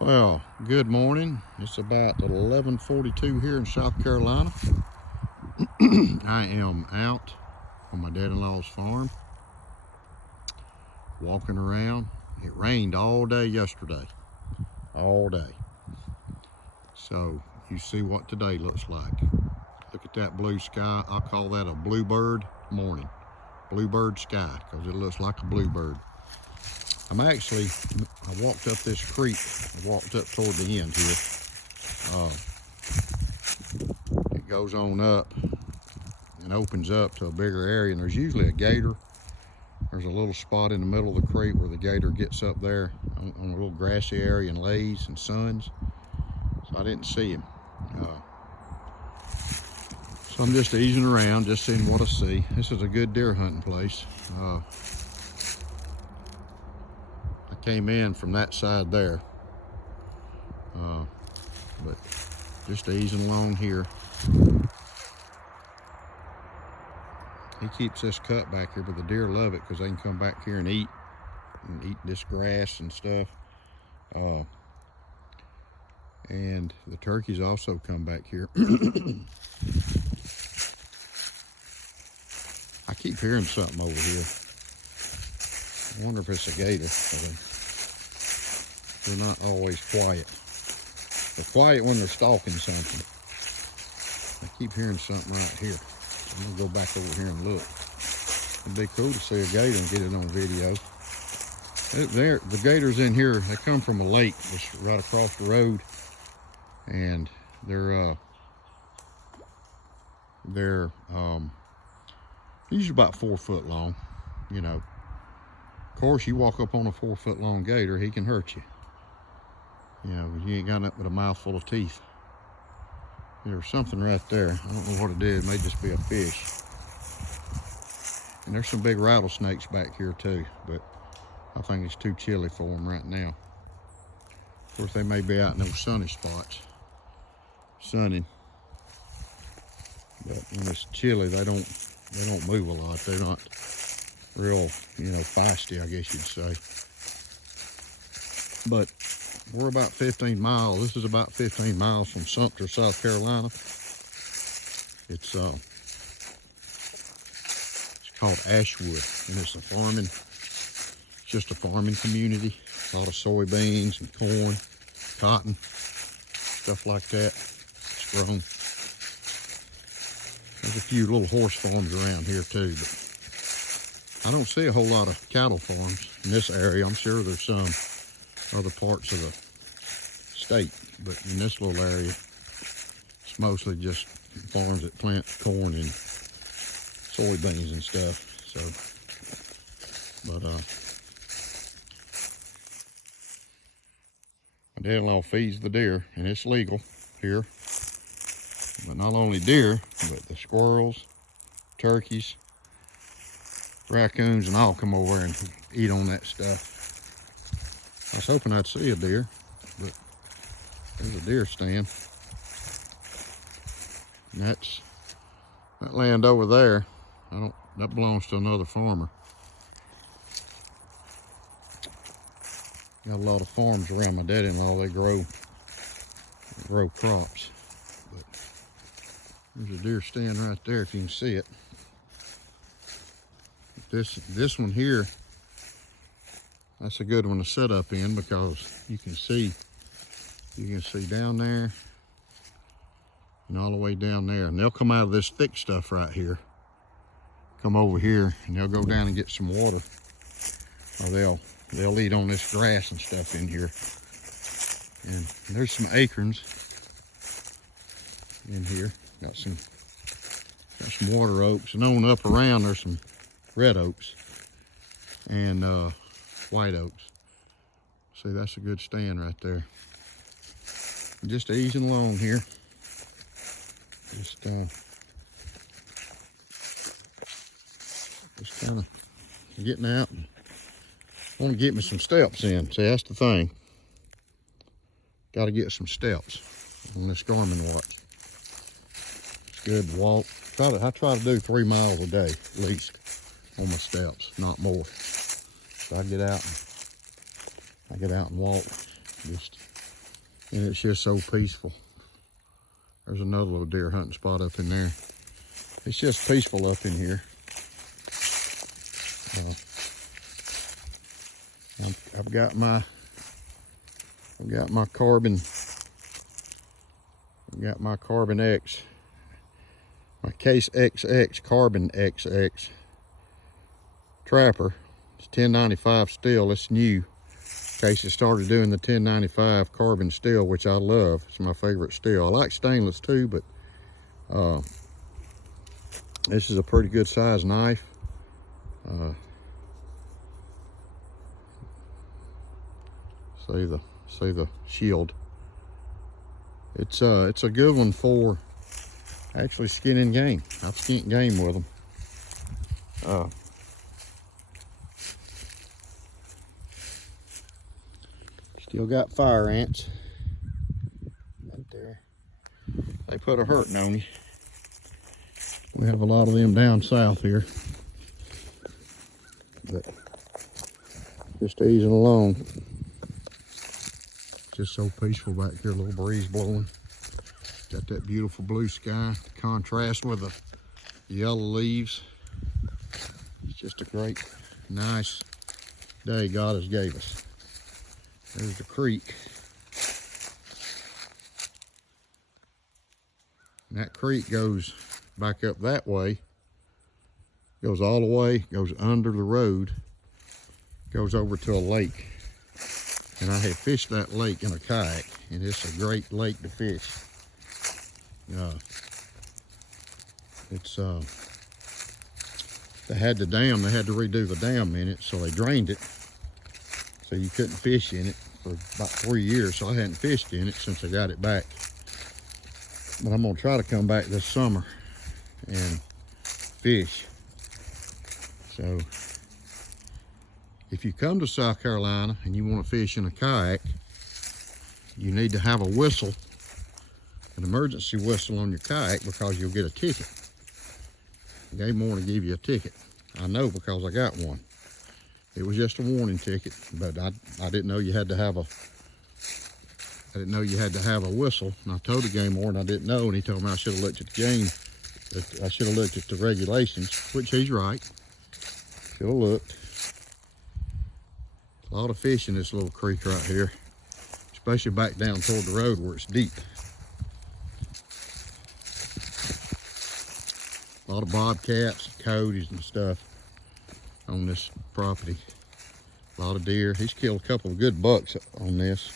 Well, good morning. It's about 11:42 here in South Carolina. I am out on my dad-in-law's farm, walking around. It rained all day yesterday, all day. So you see what today looks like. Look at that blue sky. I call that a bluebird morning. Bluebird sky, because it looks like a bluebird. I walked up this creek. I walked up toward the end here. It goes on up and opens up to a bigger area, and there's usually a gator. There's a little spot in the middle of the creek where the gator gets up there on a little grassy area and lays and suns. So I didn't see him. So I'm just easing around, just seeing what I see. This is a good deer hunting place. I came in from that side there, but just easing along here. He keeps this cut back here, but the deer love it because they can come back here and eat this grass and stuff. And the turkeys also come back here. I keep hearing something over here. I wonder if it's a gator. They're not always quiet. They're quiet when they're stalking something. I keep hearing something right here. I'm gonna go back over here and look. It'd be cool to see a gator and get it on video. The gators in here, they come from a lake just right across the road, and they're usually about 4 foot long. You know, of course, you walk up on a 4 foot long gator, he can hurt you. You know, you ain't got nothing but a mouthful of teeth. There's something right there. I don't know what it is. It may just be a fish. And there's some big rattlesnakes back here too, but I think it's too chilly for them right now. Of course, they may be out in those sunny spots, sunning. But when it's chilly, they don't move a lot. They're not real, feisty, I guess you'd say. But we're about 15 miles. This is about 15 miles from Sumter, South Carolina. It's called Ashwood, and it's just a farming community. A lot of soybeans and corn, cotton, stuff like that. It's grown. There's a few little horse farms around here too, but I don't see a whole lot of cattle farms in this area. I'm sure there's some other parts of the state, but in this little area, it's mostly just farms that plant corn and soybeans and stuff. So, but my dad-in-law feeds the deer, and it's legal here. But not only deer, but the squirrels, turkeys, raccoons, and all come over and eat on that stuff. I was hoping I'd see a deer, but there's a deer stand. And that land over there, that belongs to another farmer. Got a lot of farms around my dad-in-law. They grow crops. But there's a deer stand right there if you can see it. This one here, that's a good one to set up in because you can see down there and all the way down there. And they'll come out of this thick stuff right here, come over here, and they'll go down and get some water, or they'll eat on this grass and stuff in here. And there's some acorns in here. Got some water oaks, and on up around there's some red oaks and white oaks. See, that's a good stand right there. Just easing along here. Just kind of getting out. I want to get me some steps in. See, that's the thing. Got to get some steps on this Garmin watch. It's good to walk. I try to do 3 miles a day at least on my steps, not more. So I get out and walk just And it's just so peaceful. There's another little deer hunting spot up in there. It's just peaceful up in here. I've got my Carbon X, my Case XX Carbon XX trapper. It's 1095 steel. It's new. Case has started doing the 1095 carbon steel, which I love. It's my favorite steel. I like stainless too, but this is a pretty good size knife. See the shield. It's a good one for actually skinning game. I've skinned game with them. Still got fire ants right there. They put a hurting on you. We have a lot of them down south here, but just easing along. Just so peaceful back here, a little breeze blowing. Got that beautiful blue sky, contrast with the yellow leaves. It's just a great, nice day God has gave us. There's the creek. And that creek goes back up that way, goes all the way, goes under the road, goes over to a lake. And I have fished that lake in a kayak, and it's a great lake to fish. They had the dam, they had to redo the dam in it, so they drained it. So you couldn't fish in it for about 3 years, so I hadn't fished in it since I got it back. But I'm gonna try to come back this summer and fish. So if you come to South Carolina and you want to fish in a kayak, you need to have a whistle, an emergency whistle on your kayak, because you'll get a ticket. Game warden will give you a ticket. I know because I got one. It was just a warning ticket, but I didn't know you had to have a whistle. And I told the game warden I didn't know, and he told me I should have looked at the game. I should have looked at the regulations, which he's right. Should have looked. A lot of fish in this little creek right here, especially back down toward the road where it's deep. A lot of bobcats, coyotes and stuff on this property. A lot of deer. He's killed a couple of good bucks on this.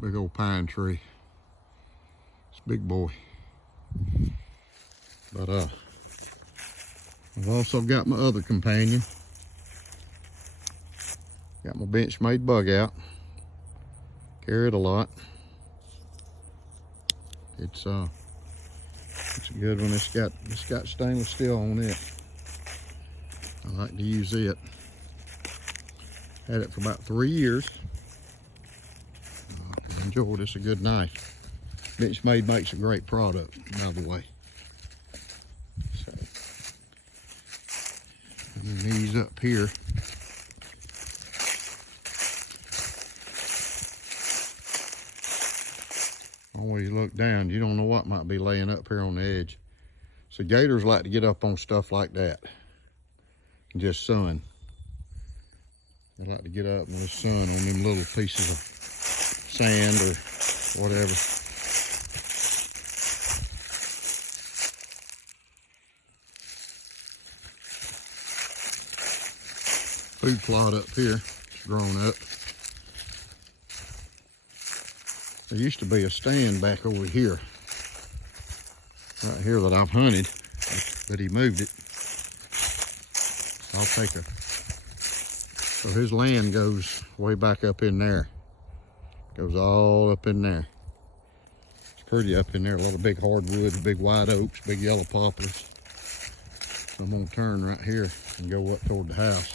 Big old pine tree. Big boy. But I've also got my other companion. Got my Benchmade bug out. Carry it a lot. It's a good one. It's got stainless steel on it. I like to use it. Had it for about 3 years. I enjoyed it. It's a good knife. Benchmade makes a great product, by the way. So, and these up here. Always look down. You don't know what might be laying up here on the edge. So gators like to get up on stuff like that and just sun. They like to get up in the sun on them little pieces of sand or whatever. Food plot up here, it's grown up. There used to be a stand back over here, right here, that I've hunted, but he moved it. I'll take a, so his land goes way back up in there. Goes all up in there. It's pretty up in there, a lot of big hardwoods, big white oaks, big yellow poplars. So I'm gonna turn right here and go up toward the house.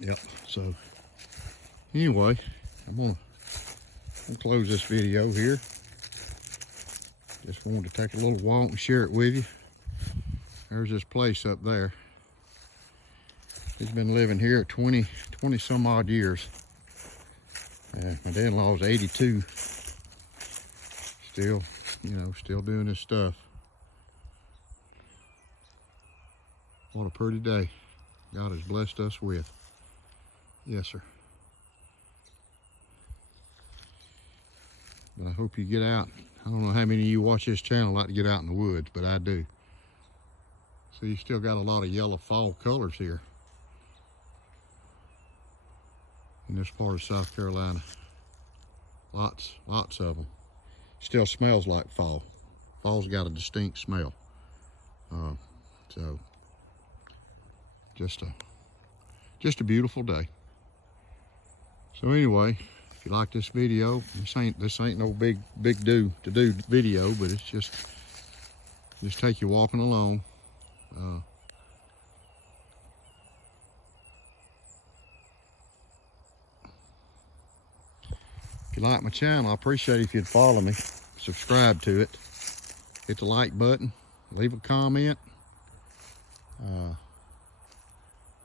Yep, so anyway, I'm gonna close this video here. Just wanted to take a little walk and share it with you. There's this place up there. He's been living here 20 some odd years. My dad-in-law is 82. Still, still doing his stuff. What a pretty day God has blessed us with. Yes, sir. But I hope you get out. I don't know how many of you watch this channel like to get out in the woods, but I do. So you still got a lot of yellow fall colors here in this part of South Carolina. Lots of them. Still smells like fall. Fall's got a distinct smell. So just a beautiful day. So anyway, if you like this video, this ain't no big to do video, but it's just take you walking along. If you like my channel, I appreciate it if you'd follow me, subscribe to it, hit the like button, leave a comment.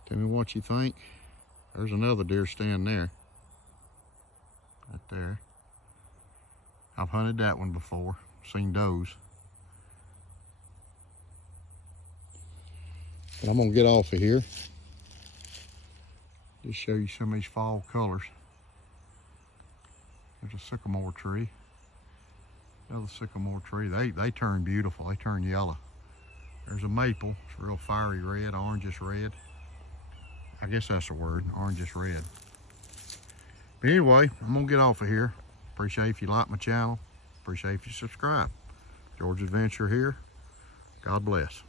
Tell me what you think. There's another deer stand there. Right there. I've hunted that one before, seen does. But I'm gonna get off of here. Just show you some of these fall colors. There's a sycamore tree. Another sycamore tree. They turn beautiful. They turn yellow. There's a maple. It's real fiery red, orangish red. I guess that's the word, orangish red. But anyway, I'm gonna get off of here. Appreciate if you like my channel. Appreciate if you subscribe. George Adventure here. God bless.